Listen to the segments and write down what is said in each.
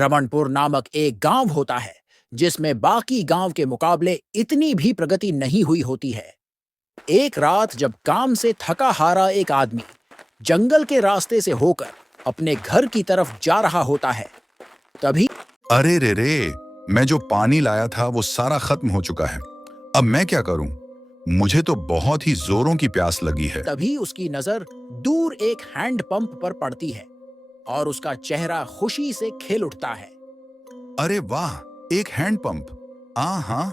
रमणपुर नामक एक गांव होता है जिसमें बाकी गांव के मुकाबले इतनी भी प्रगति नहीं हुई होती है। एक रात जब काम से थका हारा एक आदमी जंगल के रास्ते से होकर अपने घर की तरफ जा रहा होता है, तभी अरे रे रे, मैं जो पानी लाया था वो सारा खत्म हो चुका है। अब मैं क्या करूं? मुझे तो बहुत ही जोरों की प्यास लगी है। तभी उसकी नजर दूर एक हैंड पंप पर पड़ती है और उसका चेहरा खुशी से खिल उठता है। अरे वाह, एक हैंड पंप। हाँ,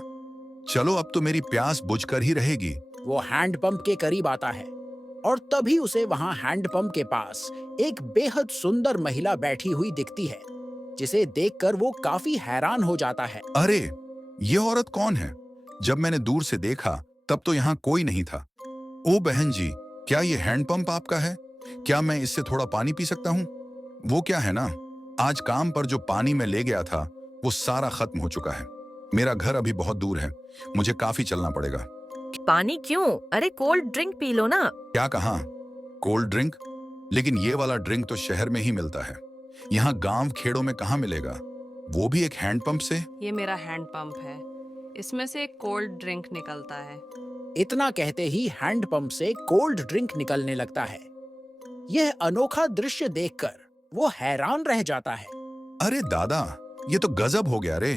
चलो अब तो मेरी प्यास बुझकर ही रहेगी। वो हैंड पंप के करीब आता है और तभी उसे वहां हैंड पंप के पास एक बेहद सुंदर महिला बैठी हुई दिखती है, जिसे देखकर वो काफी हैरान हो जाता है। अरे, ये औरत कौन है? जब मैंने दूर से देखा तब तो यहाँ कोई नहीं था। ओ बहन जी, क्या ये हैंड पंप आपका है? क्या मैं इससे थोड़ा पानी पी सकता हूँ? वो क्या है ना, आज काम पर जो पानी मैं ले गया था वो सारा खत्म हो चुका है। मेरा घर अभी बहुत दूर है, मुझे काफी चलना पड़ेगा। पानी क्यों? अरे कोल्ड ड्रिंक पी लो ना। क्या कहा? Cold drink? लेकिन ये वाला ड्रिंक तो शहर में ही मिलता है, यहाँ गांव खेड़ों में कहाँ मिलेगा, वो भी एक हैंड पंप से। ये मेरा हैंड पंप है, इसमें से एक कोल्ड ड्रिंक निकलता है। इतना कहते ही हैंड पंप से कोल्ड ड्रिंक निकलने लगता है। यह अनोखा दृश्य देखकर वो हैरान रह जाता है। अरे दादा, ये तो गजब हो गया रे।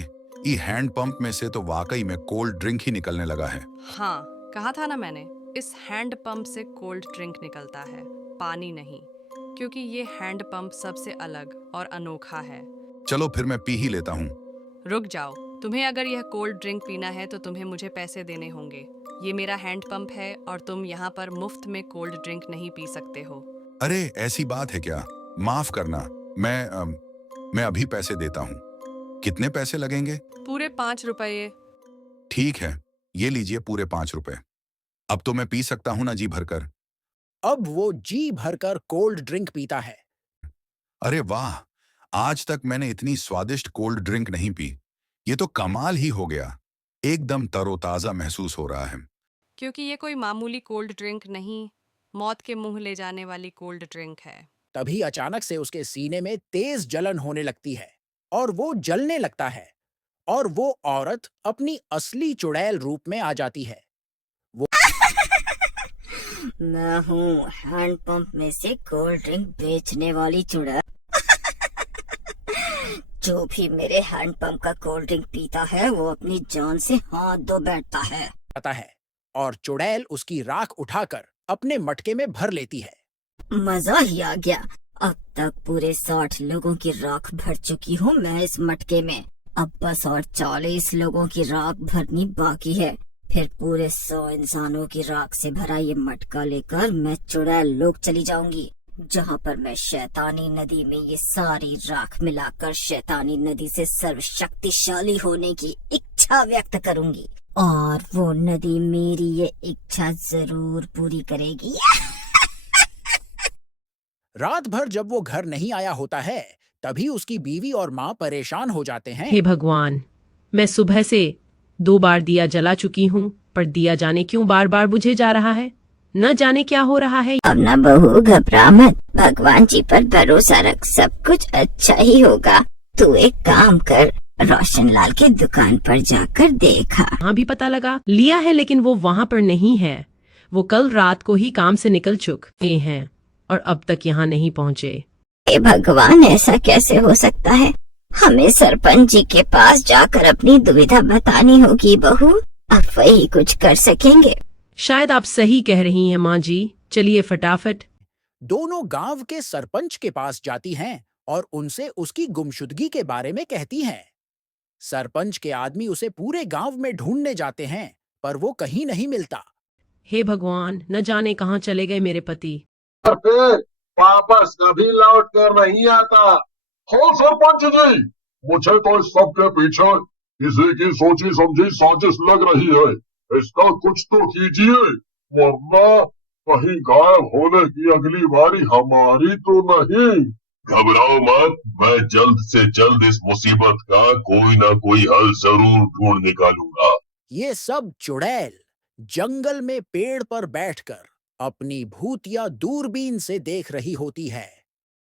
ये हैंड पंप में से तो वाकई में कोल्ड ड्रिंक ही निकलने लगा है। हाँ, कहा था ना मैंने, इस हैंड पंप से कोल्ड ड्रिंक निकलता है, पानी नहीं, क्योंकि ये हैंड पंप सबसे अलग और अनोखा है। चलो फिर मैं पी ही लेता हूँ। रुक जाओ, तुम्हें अगर यह कोल्ड ड्रिंक पीना है तो तुम्हें मुझे पैसे देने होंगे। ये मेरा हैंड पंप है और तुम यहाँ पर मुफ्त में कोल्ड ड्रिंक नहीं पी सकते हो। अरे ऐसी बात है क्या? माफ करना, मैं अभी पैसे देता हूँ। कितने पैसे लगेंगे? पूरे 5 रुपये। ठीक है, ये लीजिए पूरे 5 रुपए। अब तो मैं पी सकता हूँ ना जी भरकर। अब वो जी भरकर कोल्ड ड्रिंक पीता है। अरे वाह, आज तक मैंने इतनी स्वादिष्ट कोल्ड ड्रिंक नहीं पी। ये तो कमाल ही हो गया, एकदम तरोताजा महसूस हो रहा है। क्योंकि ये कोई मामूली कोल्ड ड्रिंक नहीं, मौत के मुंह ले जाने वाली कोल्ड ड्रिंक है। तभी अचानक से उसके सीने में तेज जलन होने लगती है और वो जलने लगता है और वो औरत अपनी असली चुड़ैल रूप में आ जाती है। मैं हूँ हैंड पंप में से कोल्ड ड्रिंक बेचने वाली चुड़ैल। जो भी मेरे हैंड पंप का कोल्ड ड्रिंक पीता है वो अपनी जान से हाथ धो बैठता है। आता है और चुड़ैल उसकी राख उठाकर अपने मटके में भर लेती है। मजा ही आ गया। अब तक पूरे 60 लोगों की राख भर चुकी हूँ मैं इस मटके में। अब बस और 40 लोगों की राख भरनी बाकी है। फिर पूरे 100 इंसानों की राख से भरा ये मटका लेकर मैं चुड़ैल लोग चली जाऊंगी, जहाँ पर मैं शैतानी नदी में ये सारी राख मिलाकर शैतानी नदी से सर्वशक्तिशाली होने की इच्छा व्यक्त करूंगी और वो नदी मेरी ये इच्छा जरूर पूरी करेगी। रात भर जब वो घर नहीं आया होता है, तभी उसकी बीवी और माँ परेशान हो जाते हैं। हे भगवान, मैं सुबह से 2 बार दिया जला चुकी हूँ, पर दिया जाने क्यों बार बार बुझे जा रहा है? न जाने क्या हो रहा है। अब ना बहू घबरा मत, भगवान जी पर भरोसा रख, सब कुछ अच्छा ही होगा। तू एक काम कर, रोशन लाल की दुकान पर जाकर देखा। वहाँ भी पता लगा लिया है, लेकिन वो वहाँ पर नहीं है। वो कल रात को ही काम से निकल चुके हैं और अब तक यहाँ नहीं पहुँचे। हे भगवान, ऐसा कैसे हो सकता है? हमें सरपंच जी के पास जाकर अपनी दुविधा बतानी होगी बहू, अब वही कुछ कर सकेंगे। शायद आप सही कह रही हैं माँ जी, चलिए फटाफट। दोनों गांव के सरपंच के पास जाती हैं और उनसे उसकी गुमशुदगी के बारे में कहती हैं। सरपंच के आदमी उसे पूरे गांव में ढूंढने जाते हैं, पर वो कहीं नहीं मिलता। हे भगवान, न जाने कहाँ चले गए मेरे पति। फिर वापस कभी लौट कर नहीं आता। हो सरपंच जी, मुझे तो इस सब के पीछे किसी की सोची समझी साजिश लग रही है। इसका कुछ तो कीजिए, वरना कहीं गायब होने की अगली बारी हमारी तो नहीं। घबराओ मत, मैं जल्द से जल्द इस मुसीबत का कोई ना कोई हल जरूर ढूंढ निकालूंगा। ये सब चुड़ैल जंगल में पेड़ पर बैठकर अपनी भूतिया दूरबीन से देख रही होती है।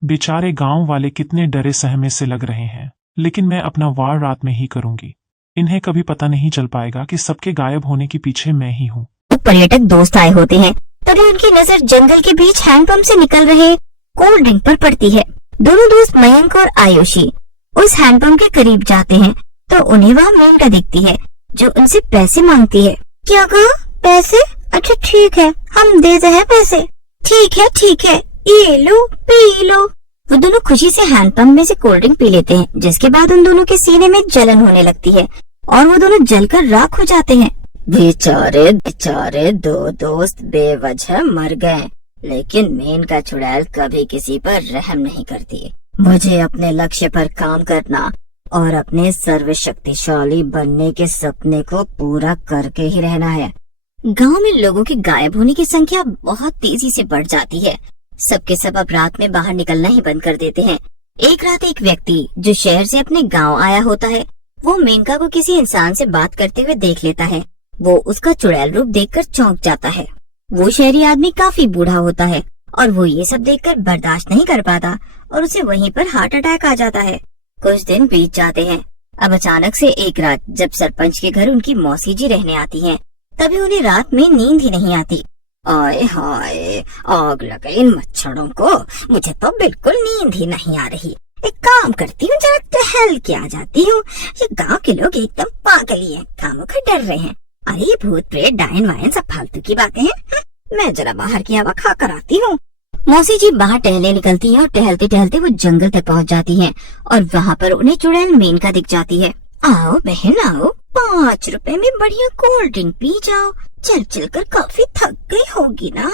बेचारे गांव वाले कितने डरे सहमे से लग रहे हैं। लेकिन मैं अपना वार रात में ही करूंगी। इन्हें कभी पता नहीं चल पाएगा कि सबके गायब होने के पीछे मैं ही हूँ। पर्यटक दोस्त आए होते हैं, तभी उनकी नजर जंगल के बीच हैंडपंप से निकल रहे कोल्ड ड्रिंक पर पड़ती है। दोनों दोस्त मयंक और आयुषी उस हैंडपंप के करीब जाते हैं तो उन्हें वहाँ मेनका दिखती है जो उनसे पैसे मांगती है। क्या कहा? पैसे? अच्छा ठीक है, हम देते हैं पैसे। ठीक है, ये लो पी लो। वो दोनों खुशी से हैंडपंप में से कोल्ड ड्रिंक पी लेते हैं, जिसके बाद उन दोनों के सीने में जलन होने लगती है और वो दोनों जलकर राख हो जाते हैं। बेचारे दो दोस्त बेवजह मर गए, लेकिन मेनका चुड़ैल कभी किसी पर रहम नहीं करती। मुझे अपने लक्ष्य पर काम करना और अपने सर्वशक्तिशाली बनने के सपने को पूरा करके ही रहना है। गांव में लोगों के गायब होने की संख्या बहुत तेजी से बढ़ जाती है। सबके सब अब रात में बाहर निकलना ही बंद कर देते हैं। एक रात एक व्यक्ति जो शहर से अपने गांव आया होता है, वो मेनका को किसी इंसान से बात करते हुए देख लेता है। वो उसका चुड़ैल रूप देखकर चौंक जाता है। वो शहरी आदमी काफी बूढ़ा होता है और वो ये सब देखकर बर्दाश्त नहीं कर पाता और उसे वहीं पर हार्ट अटैक आ जाता है। कुछ दिन बीत जाते हैं। अब अचानक से एक रात जब सरपंच के घर उनकी मौसी जी रहने आती हैं, तभी उन्हें रात में नींद ही नहीं आती। आए हाय, आग लगे इन मच्छरों को, मुझे तो बिल्कुल नींद ही नहीं आ रही। एक काम करती हूँ, जरा टहल के आ जाती हूँ। ये गांव के लोग एकदम पागल ही हैं, कामों का डर रहे हैं। अरे भूत प्रेत डायन वायन सब फालतू की बातें हैं। मैं जरा बाहर की हवा खा कर आती हूँ। मौसी जी बाहर टहलने निकलती हैं और टहलते टहलते वो जंगल तक पहुँच जाती हैं और वहाँ पर उन्हें चुड़ैल मेनका दिख जाती है। आओ बहन आओ, 5 रुपए में बढ़िया कोल्ड ड्रिंक पी जाओ। चल कर काफी थक गई होगी ना।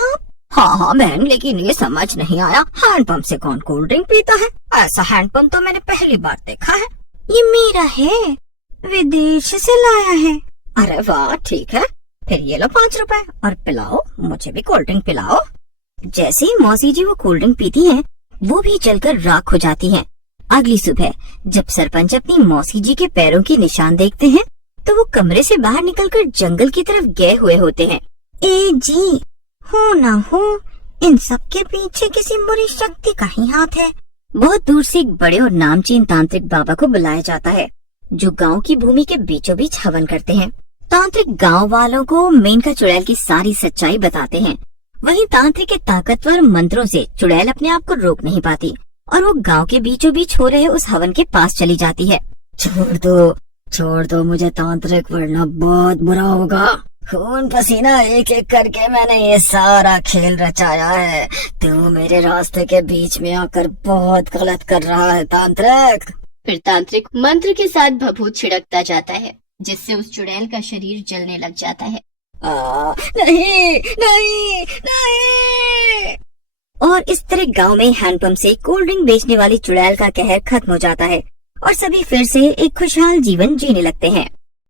हाँ बहन, लेकिन ये समझ नहीं आया, हैंडपंप से कौन कोल्ड ड्रिंक पीता है? ऐसा हैंडपंप तो मैंने पहली बार देखा है। ये मेरा है, विदेश से लाया है। अरे वाह, ठीक है, फिर ये लो 5 रुपए और पिलाओ, मुझे भी कोल्ड ड्रिंक पिलाओ। जैसे ही मौसी जी वो कोल्ड ड्रिंक पीती हैं, वो भी जलकर राख हो जाती हैं। अगली सुबह जब सरपंच अपनी मौसी जी के पैरों की निशान देखते हैं, तो वो कमरे से बाहर निकलकर जंगल की तरफ गए हुए होते हैं। ए जी, हो ना हो, इन सब के पीछे किसी बुरी शक्ति का ही हाथ है। बहुत दूर से एक बड़े और नामचीन तांत्रिक बाबा को बुलाया जाता है, जो गांव की भूमि के बीचों बीच हवन करते हैं। तांत्रिक गांव वालों को मेनका चुड़ैल की सारी सच्चाई बताते हैं। वहीं तांत्रिक के ताकतवर मंत्रों से चुड़ैल अपने आप को रोक नहीं पाती और वो गांव के बीचों बीच हो रहे उस हवन के पास चली जाती है। छोड़ दो मुझे तांत्रिक, वरना बहुत बुरा होगा। खून पसीना एक एक करके मैंने ये सारा खेल रचाया है। तू मेरे रास्ते के बीच में आकर बहुत गलत कर रहा है तांत्रिक। फिर तांत्रिक मंत्र के साथ भभूत छिड़कता जाता है, जिससे उस चुड़ैल का शरीर जलने लग जाता है। नहीं। और इस तरह गांव में हैंडपंप से कोल्ड ड्रिंक बेचने वाली चुड़ैल का कहर खत्म हो जाता है और सभी फिर से एक खुशहाल जीवन जीने लगते हैं।